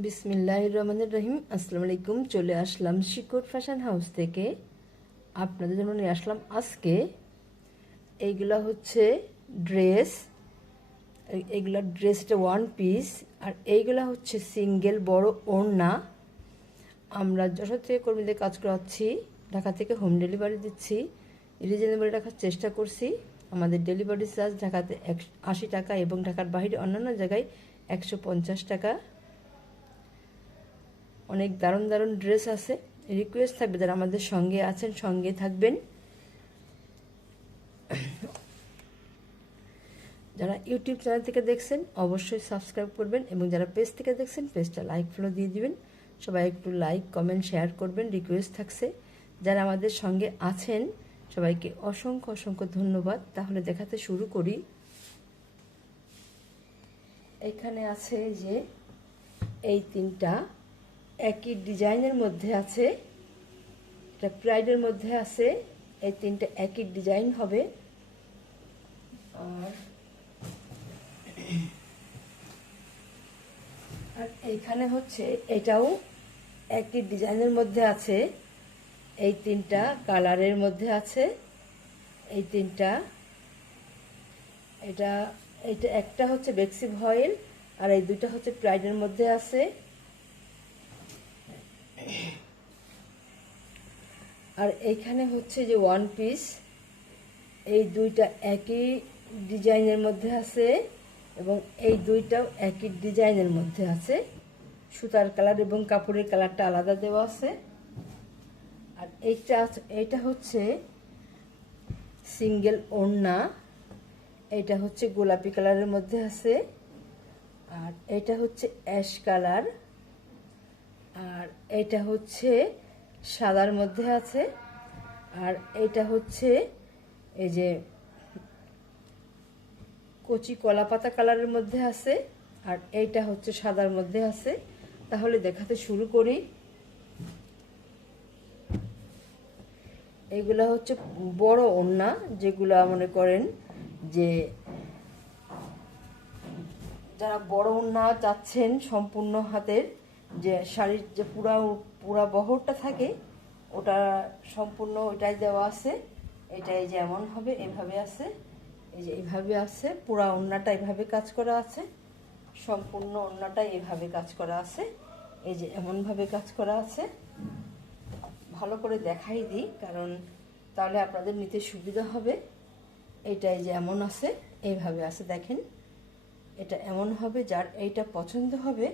বিসমিল্লাহির রহমানির রহিম। আসসালামু আলাইকুম। চলে আসলাম শিকড় ফ্যাশন হাউস থেকে। আপনাদের জন্য নিয়ে আসলাম আজকে এইগুলা হচ্ছে ড্রেস। এইগুলা ড্রেসটা ওয়ান পিস, আর এইগুলা হচ্ছে সিঙ্গেল বড় ওড়না। আমরা যশোর থেকে কর্মীদের কাজ করাচ্ছি, ঢাকা থেকে হোম ডেলিভারি দিচ্ছি। রিজনেবল রাখার চেষ্টা করছি। আমাদের ডেলিভারি চার্জ ঢাকাতে 80 টাকা এবং ঢাকার বাইরে অন্যান্য জায়গায় 150 টাকা। অনেক দারুণ দারুণ ড্রেস আছে। রিকোয়েস্ট থাকবে যারা আমাদের সঙ্গে আছেন সঙ্গে থাকবেন। যারা ইউটিউব চ্যানেল থেকে দেখছেন অবশ্যই সাবস্ক্রাইব করবেন, এবং যারা পেজ থেকে দেখছেন পেজটা লাইক ফলো দিয়ে দিবেন। সবাই একটু লাইক কমেন্ট শেয়ার করবেন, রিকোয়েস্ট থাকছে। যারা আমাদের সঙ্গে আছেন সবাইকে অসংখ্য অসংখ্য ধন্যবাদ। তাহলে দেখাতে শুরু করি। এখানে আছে যে এই তিনটা একই ডিজাইনের মধ্যে আছে, এটা প্রাইডের মধ্যে আছে। এই তিনটা একই ডিজাইন হবে। আর এইখানে হচ্ছে এটাও একই ডিজাইনের মধ্যে আছে। এই তিনটা কালারের মধ্যে আছে। এই তিনটা এটা এটা একটা হচ্ছে বেক্সি ভয়েল, আর এই দুইটা হচ্ছে প্রাইডের মধ্যে আছে। আর এইখানে হচ্ছে যে ওয়ান পিস, এই দুইটা একই ডিজাইনের মধ্যে আছে এবং এই দুইটাও একই ডিজাইনের মধ্যে আছে। সুতার কালার এবং কাপড়ের কালারটা আলাদা দেওয়া আছে। আর এইটা হচ্ছে সিঙ্গেল ওড়না। এটা হচ্ছে গোলাপি কালারের মধ্যে আছে, আর এটা হচ্ছে অ্যাশ কালার, আর এটা হচ্ছে সাদার মধ্যে আছে, আর এটা হচ্ছে এই যে কচি কলা পাতা কালারের মধ্যে আছে, আর এইটা হচ্ছে সাদার মধ্যে আছে। তাহলে দেখাতে শুরু করি। এইগুলা হচ্ছে বড় ওড়না, যেগুলা মনে করেন যে যারা বড় ওড়না চাচ্ছেন সম্পূর্ণ হাতের, যে শাড়ির যে পুরা বহরটা থাকে ওটা সম্পূর্ণ ওইটাই দেওয়া আছে। এটাই যেমন হবে এভাবে আছে, এই যে এইভাবে আছে। পুরা ওড়নাটা এভাবে কাজ করা আছে, সম্পূর্ণ ওড়নাটা এভাবে কাজ করা আছে। এই যে এমনভাবে কাজ করা আছে। ভালো করে দেখাই দিই, কারণ তাহলে আপনাদের নিতে সুবিধা হবে। এইটাই যে এমন আছে, এইভাবে আছে দেখেন। এটা এমন হবে, যার এইটা পছন্দ হবে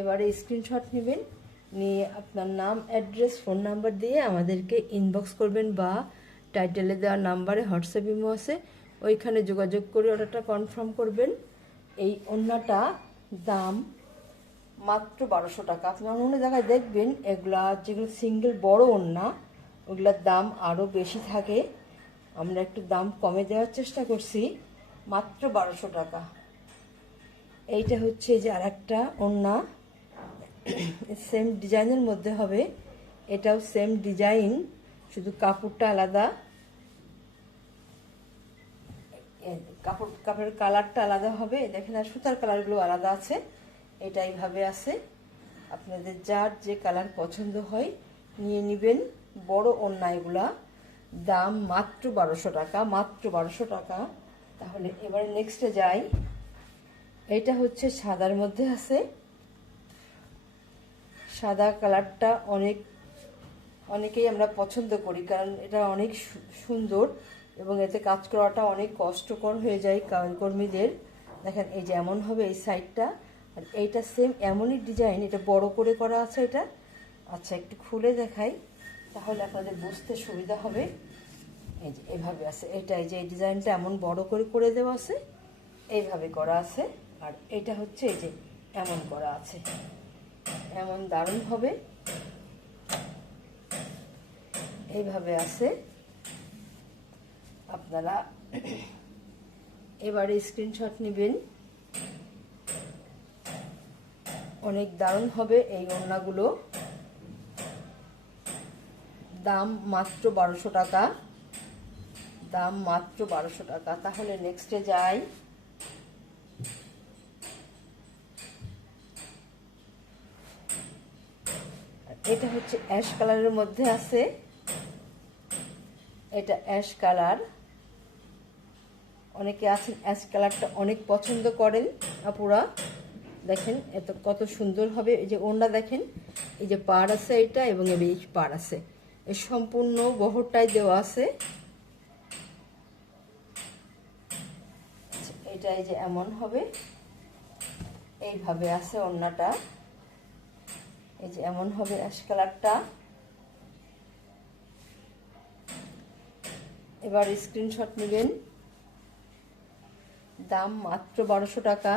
এবারে স্ক্রিনশট নেবেন, নিয়ে আপনার নাম অ্যাড্রেস ফোন নাম্বার দিয়ে আমাদেরকে ইনবক্স করবেন, বা টাইটেলে দেওয়া নাম্বারে হোয়াটসঅ্যাপ ইমো আছে ওইখানে যোগাযোগ করে অর্ডারটা কনফার্ম করবেন। এই ওড়নাটা দাম মাত্র 1200 টাকা। আপনি অন্য জায়গায় দেখবেন এগুলা যেগুলো সিঙ্গেল বড় ওড়না ওগুলার দাম আরও বেশি থাকে। আমরা একটু দাম কমে দেওয়ার চেষ্টা করছি, মাত্র 1200 টাকা। এইটা হচ্ছে যে আর একটা ওড়না, সেম ডিজাইনের মধ্যে হবে। এটাও সেম ডিজাইন, শুধু কাপড়টা আলাদা, কাপড়ের কালারটা আলাদা হবে। দেখেন, আর সুতার কালারগুলো আলাদা আছে। এটা এইভাবে আছে। আপনাদের যার যে কালার পছন্দ হয় নিয়ে নেবেন। বড় ওড়না এগুলা, দাম মাত্র 1200 টাকা, মাত্র 1200 টাকা। তাহলে এবারে নেক্সটে যাই। এটা হচ্ছে সাদার মধ্যে আছে। সাদা কালারটা অনেকেই আমরা পছন্দ করি, কারণ এটা অনেক সুন্দর এবং এতে কাজ করাটা অনেক কষ্টকর হয়ে যায় কর্মীদের। দেখেন এই যে এমন হবে এই সাইডটা, আর এইটা সেম এমনই ডিজাইন, এটা বড় করে করা আছে এটা। আচ্ছা, একটু খুলে দেখাই তাহলে আপনাদের বুঝতে সুবিধা হবে। এই যে এভাবে আছে, এটা এই যে এই ডিজাইনটা এমন বড় করে করে দেওয়া আছে, এইভাবে করা আছে। আর এটা হচ্ছে এই যে এমন করা আছে, এমন দারুণ হবে। এইভাবে আছে। আপনারা এবারে স্ক্রিনশট নেবেন। অনেক দারুণ হবে এই ওড়নাগুলো। দাম মাত্র 1200 টাকা, দাম মাত্র 1200 টাকা। তাহলে নেক্সটে যাই। এটা হচ্ছে অ্যাশ কালারের মধ্যে আছে, এটা অ্যাশ কালার। অনেকে আছেন অ্যাশ কালারটা অনেক পছন্দ করেন আপুরা। দেখেন এত কত সুন্দর হবে। এই যে ওড়না দেখেন, এই যে পাড় আছে এটা এবং এই পাড় আছে, এই সম্পূর্ণ বহরটাই দেওয়া আছে। এটা এই যে এমন হবে, এইভাবে আছে ওড়নাটা, এই যে এমন হবে অ্যাশ কালারটা। এবার স্ক্রিনশট নেবেন, দাম মাত্র 1200 টাকা।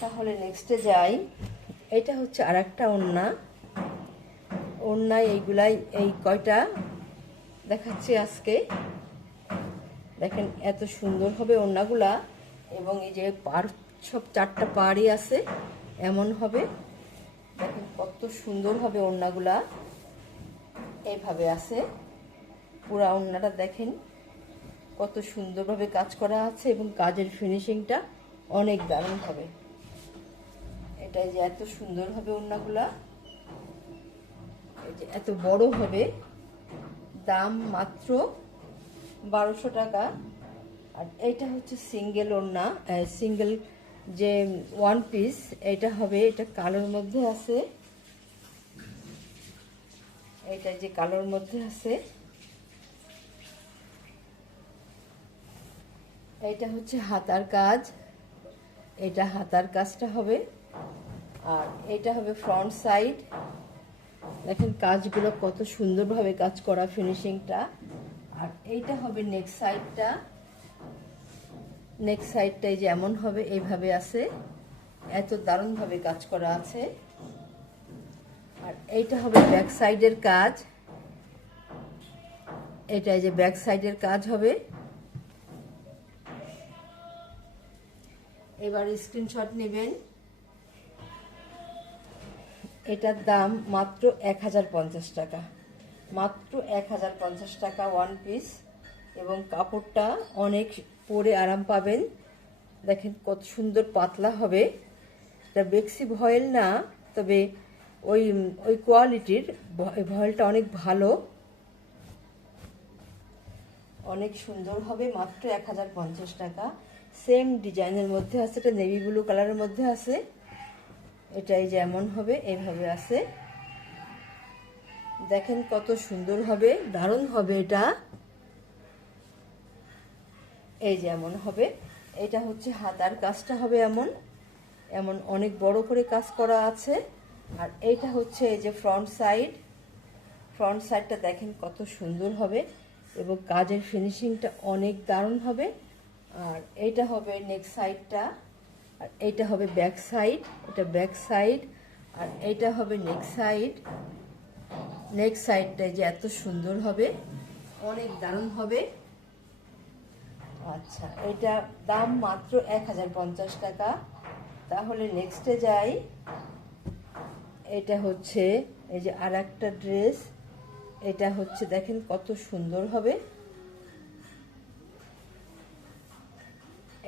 তাহলে নেক্সটে যাই। এটা হচ্ছে আর একটা ওড়না। ওড়নায় এইগুলাই, এই কয়টা দেখাচ্ছি আজকে। দেখেন এত সুন্দর হবে ওড়নাগুলা, এবং এই যে পাড় সব 4টা পাড়ই আছে, এমন হবে। দেখেন কত সুন্দর হবে ওড়নাগুলা, এইভাবে আছে। পুরা ওড়নাটা দেখেন কত সুন্দরভাবে কাজ করা আছে এবং কাজের ফিনিশিংটা অনেক দারুণ হবে। এটাই যে এত সুন্দর হবে ওড়নাগুলা, এই যে এত বড় হবে। দাম মাত্র 1200 টাকা। আর এইটা হচ্ছে সিঙ্গেল ওড়না, সিঙ্গেল যে ওয়ান পিস, এটা হবে, এটা কালোর মধ্যে আছে, এটা যে কালোর মধ্যে আছে। এটা হচ্ছে হাতার কাজ, এটা হাতার কাজটা হবে। আর এটা হবে ফ্রন্ট সাইড। দেখেন কাজগুলো কত সুন্দরভাবে কাজ করা, ফিনিশিংটা। আর এইটা হবে নেক সাইডটা। নেক সাইডটাই যেমন হবে এইভাবে আছে, এত দারুণভাবে কাজ করা আছে। আর এইটা হবে ব্যাক সাইডের কাজ, এটাই যে ব্যাক সাইডের কাজ হবে। এবার স্ক্রিনশট নেবেন। এটার দাম মাত্র 1050 টাকা, মাত্র 1050 টাকা ওয়ান পিস। এবং কাপড়টা অনেক পরে আরাম পাবেন। দেখেন কত সুন্দর পাতলা হবে। এটা বেক্সি ভয়েল না, তবে ওই ওই কোয়ালিটির ভয়েলটা অনেক ভালো, অনেক সুন্দর হবে। মাত্র 1050 টাকা। সেম ডিজাইনের মধ্যে আছে, এটা নেভি ব্লু কালারের মধ্যে আছে। এটাই যেমন হবে এইভাবে আছে। দেখেন কত সুন্দর হবে, দারুণ হবে এটা। এই যেমন হবে। এটা হচ্ছে হাতার কাজটা হবে এমন, এমন অনেক বড় করে কাজ করা আছে। আর এইটা হচ্ছে এই যে ফ্রন্ট সাইড, ফ্রন্ট সাইডটা দেখেন কত সুন্দর হবে এবং কাজের ফিনিশিংটা অনেক দারুণ হবে। আর এইটা হবে নেক সাইডটা, আর এইটা হবে ব্যাক সাইড, এটা ব্যাক সাইড। আর এইটা হবে নেক সাইড। নেক সাইডটা যে এত সুন্দর হবে, অনেক দারুণ হবে। আচ্ছা, এটা দাম মাত্র 1050 টাকা। তাহলে নেক্সটে যাই। এটা হচ্ছে এই যে আর একটা ড্রেস, এটা হচ্ছে দেখেন কত সুন্দর হবে।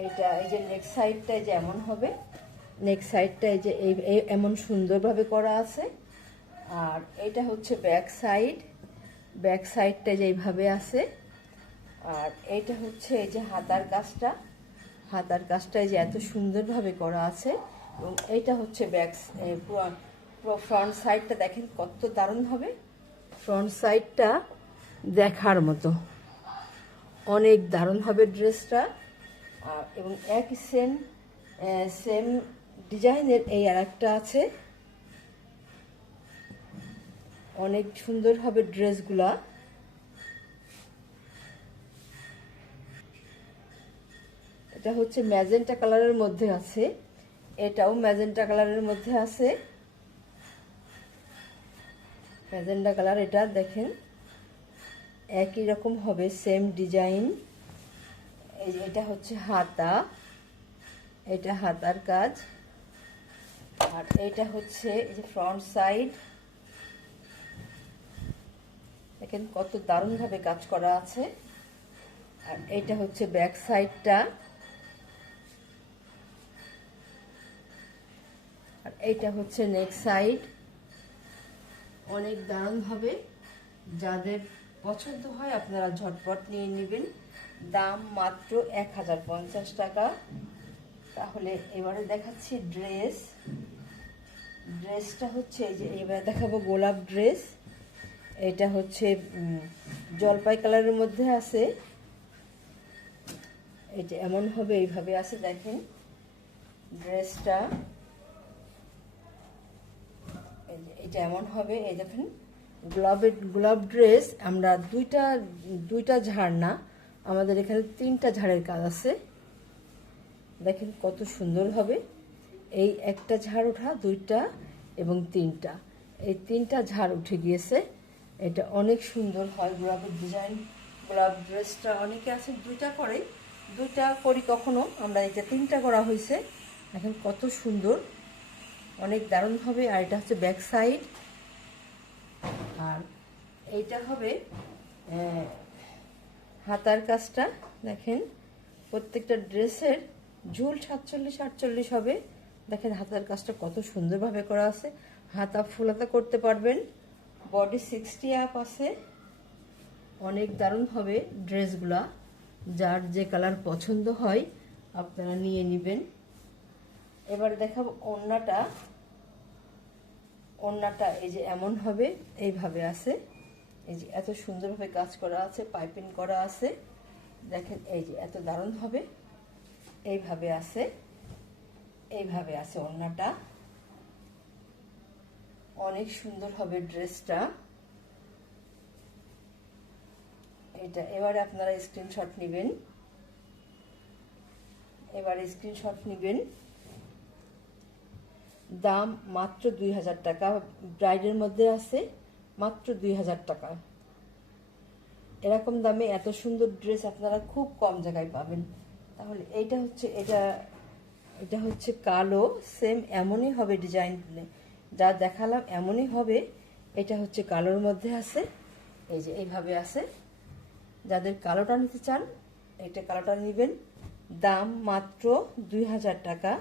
এটা এই যে নেক সাইডটা যেমন হবে, নেক সাইডটা এই যে এমন সুন্দরভাবে করা আছে। আর এটা হচ্ছে ব্যাক সাইড, ব্যাক সাইডটা যেইভাবে আছে। আর এইটা হচ্ছে এই যে হাতার কাজটা, হাতার কাজটা যে এত সুন্দরভাবে করা আছে। এবং এইটা হচ্ছে ব্যাক, পুরো ফ্রন্ট সাইডটা দেখেন কত দারুণ হবে। ফ্রন্ট সাইডটা দেখার মতো, অনেক দারুণ হবে ড্রেসটা। এবং একই সেম ডিজাইনের এই আর একটা আছে, অনেক সুন্দর হবে ড্রেসগুলা। এটা হচ্ছে ম্যাজেন্টা কালারের মধ্যে আছে, এটাও ম্যাজেন্টা কালারের মধ্যে আছে, ম্যাজেন্টা কালার। এটা দেখেন একই রকম হবে, সেম ডিজাইন। এই যে এটা হচ্ছে হাতা, এটা হাতার কাজ। আর এটা হচ্ছে এই যে ফ্রন্ট সাইড, দেখেন কত দারুণভাবে কাজ করা আছে। আর এটা হচ্ছে ব্যাক সাইডটা, আর এইটা হচ্ছে নেক সাইড, অনেক দারুণ হবে। যাদের পছন্দ হয় আপনারা ঝটপট নিয়ে নেবেন। দাম মাত্র 1050 টাকা। তাহলে এবারে দেখাচ্ছি ড্রেসটা হচ্ছে এই যে, এবারে দেখাবো গোলাপ ড্রেস। এটা হচ্ছে জলপাই কালারের মধ্যে আছে। এটা এমন হবে, এইভাবে আছে দেখেন ড্রেসটা। এটা এমন হবে, এই দেখেন গোলাপ ড্রেস। আমরা দুইটা ঝাড় না, আমাদের এখানে 3টা ঝাড়ের কাজ আছে। দেখেন কত সুন্দর হবে। এই একটা ঝাড় ওঠা, 2টা এবং 3টা, এই 3টা ঝাড় উঠে গিয়েছে। এটা অনেক সুন্দর হয় গোলাপের ডিজাইন। গোলাপ ড্রেসটা অনেকে আছে 2টা করে, 2টা করি কখনো, আমরা এটা 3টা করা হয়েছে। দেখেন কত সুন্দর, অনেক দারুণ হবে। আর এটা হচ্ছে ব্যাক সাইড। আর এইটা হবে হাতার কাজটা। দেখেন প্রত্যেকটা ড্রেসের ঝুল 47-48 হবে। দেখেন হাতার কাজটা কত সুন্দরভাবে করা আছে। হাতা ফুল হাতা করতে পারবেন। বডি 60 আপ আছে। অনেক দারুণ হবে ড্রেসগুলা। যার যে কালার পছন্দ হয় আপনারা নিয়ে নেবেন। এবার দেখাবো ওড়নাটা। এই যে এমন হবে, এইভাবে আছে। এই যে এত সুন্দরভাবে কাজ করা আছে, পাইপিং করা আছে। দেখেন এই যে এত দারুণ হবে, এইভাবে আছে ওড়নাটা। অনেক সুন্দর হবে ড্রেসটা। এটা এবারে আপনারা স্ক্রিনশট নেবেন। দাম মাত্র 2000 টাকা। ব্রাইডের মধ্যে আছে মাত্র 2000 টাকা। এরকম দামে এত সুন্দর ড্রেস আপনারা খুব কম জায়গায় পাবেন। তাহলে এটা হচ্ছে কালো, সেম এমনই হবে ডিজাইন, যা দেখালাম এমনই হবে। এটা হচ্ছে কালোর মধ্যে আছে, এই যে এইভাবে আছে। যাদের কালোটা নিতে চান এটা কালোটা নেবেন। দাম মাত্র 2000 টাকা।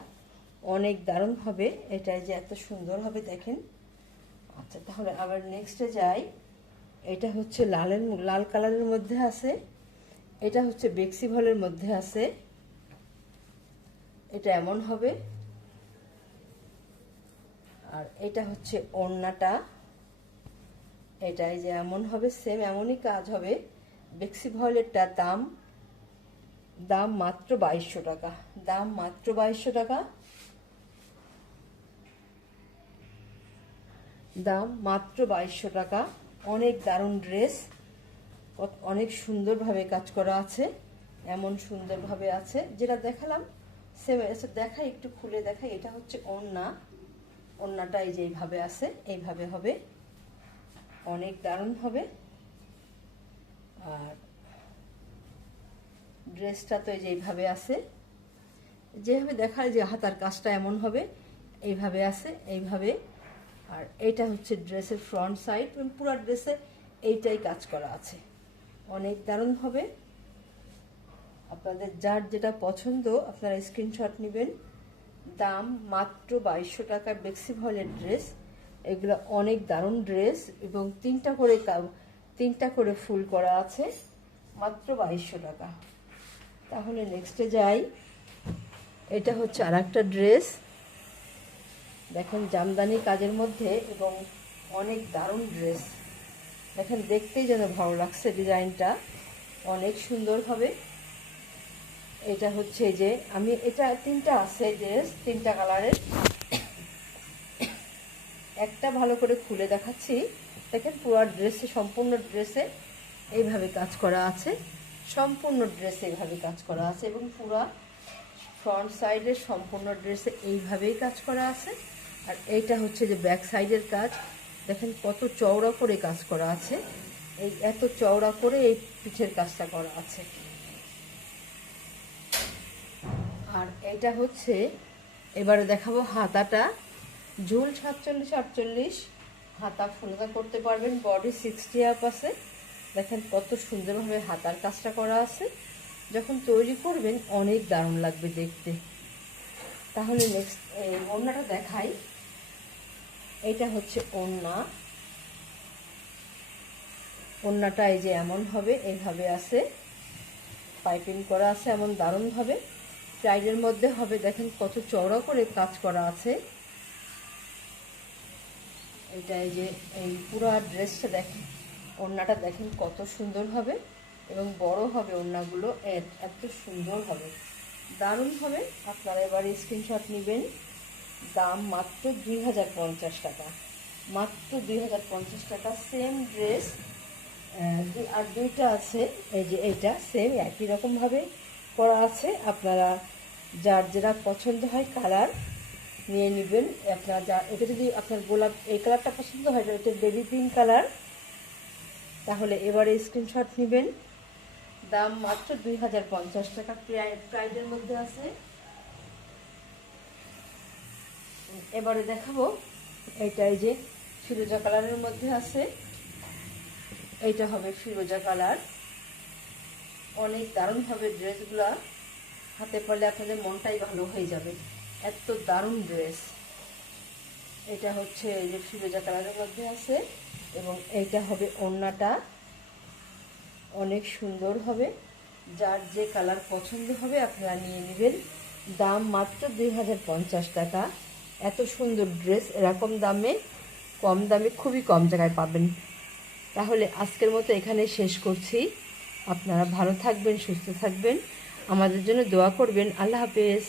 অনেক দারুণ হবে। এটাই যে এত সুন্দর হবে দেখেন। আচ্ছা তাহলে আবার নেক্সটে যাই। এটা হচ্ছে লাল কালারের মধ্যে আছে। এটা হচ্ছে বেক্সি ভলের মধ্যে আছে। এটা এমন হবে। আর এটা হচ্ছে ওড়নাটা। এটাই যে এমন হবে, সেম এমনই কাজ হবে। বেক্সি ভলেরটা দাম মাত্র 2200 টাকা। দাম মাত্র 2200 টাকা। দাম মাত্র 2200 টাকা। অনেক দারুণ ড্রেস, অনেক সুন্দরভাবে কাজ করা আছে। এমন সুন্দরভাবে আছে যেটা দেখালাম সেম দেখাই, একটু খুলে দেখাই। এটা হচ্ছে ওড়নাটা এই যে এইভাবে আছে, এইভাবে হবে। অনেক দারুণ হবে। আর ড্রেসটা তো এই যে এইভাবে আছে, যেভাবে দেখায় যে হাতার কাজটা এমন হবে, এইভাবে আছে এইভাবে। আর এইটা হচ্ছে ড্রেসের ফ্রন্ট সাইড। পুরো ড্রেসে এইটাই কাজ করা আছে। অনেক দারুণ হবে। আপনাদের যার যেটা পছন্দ আপনারা স্ক্রিনশট নেবেন। দাম মাত্র 2200 টাকা। বেক্সি ভলের ড্রেস, এগুলো অনেক দারুণ ড্রেস এবং 3টা করে ফুল করা আছে। মাত্র 2200 টাকা। তাহলে নেক্সটে যাই। এটা হচ্ছে আর একটা ড্রেস। দেখেন জামদানি কাজের মধ্যে এবং অনেক দারুণ ড্রেস। দেখেন দেখতেই যেন ভালো লাগছে, ডিজাইনটা অনেক সুন্দর হবে। এটা হচ্ছে যে এটা 3টা আছে ড্রেস, 3টা কালারের। একটা ভালো করে খুলে দেখাচ্ছি। দেখেন পুরো ড্রেসে, সম্পূর্ণ ড্রেসে এইভাবে কাজ করা আছে। সম্পূর্ণ ড্রেসে এইভাবে কাজ করা আছে এবং পুরো ফ্রন্ট সাইডের সম্পূর্ণ ড্রেসে এইভাবেই কাজ করা আছে। আর এইটা হচ্ছে যে ব্যাক সাইডের কাজ। দেখেন কত চওড়া করে কাজ করা আছে। এই এত চওড়া করে এই পিঠের কাজটা করা আছে। আর এটা হচ্ছে, এবারে দেখাবো হাতাটা। ঝুল 47-48, হাতা ফুলতা করতে পারবেন। বডি 60 আপ আছে। দেখেন কত সুন্দরভাবে হাতার কাজটা করা আছে। যখন তৈরি করবেন অনেক দারুণ লাগবে দেখতে। তাহলে নেক্সট ওড়নাটা দেখাই। এটা হচ্ছে ওড়না। ওড়নাটা এই যে এমন হবে, এইভাবে আছে, পাইপিং করা আছে এমন দারুণভাবে। সাইডের মধ্যে হবে, দেখেন কত চওড়া করে কাজ করা আছে। এটা এই যে এই পুরো ড্রেসটা দেখেন, ওড়নাটা দেখেন কত সুন্দর হবে এবং বড় হবে। ওড়নাগুলো এত সুন্দর হবে, দারুণ হবে। আপনারা এবারে স্ক্রিনশট নেবেন। দাম মাত্র 2050 টাকা, মাত্র 2050 টাকা। সেম ড্রেস আর দুইটা আছে, এই যে এইটা সেম একই রকমভাবে করা আছে। আপনারা যার যেটা পছন্দ হয় কালার নিয়ে নেবেন। আপনার এটা যদি আপনার গোলাপ এই কালারটা পছন্দ হয়, এটা বেবি পিঙ্ক কালার, তাহলে এবারে স্ক্রিনশট নেবেন। দাম মাত্র 2050 টাকা, প্রাইডের মধ্যে আছে। এবারে দেখাবো এইটাই যে ফিরোজা কালারের মধ্যে আছে। এইটা হবে ফিরোজা কালার, অনেক দারুণ হবে ড্রেসগুলা। হাতে পরলে আপনাদের মনটাই ভালো হয়ে যাবে, এত দারুণ ড্রেস। এটা হচ্ছে এই যে ফিরোজা কালারের মধ্যে আছে এবং এইটা হবে ওড়নাটা, অনেক সুন্দর হবে। যার যে কালার পছন্দ হবে আপনারা নিয়ে নেবেন। দাম মাত্র 2050 টাকা। এত সুন্দর ড্রেস এরকম দামে, কম দামে, খুবই কম জায়গায় পাবেন। তাহলে আজকের মতো এখানে শেষ করছি। আপনারা ভালো থাকবেন, সুস্থ থাকবেন, আমাদের জন্য দোয়া করবেন। আল্লাহ হাফেজ।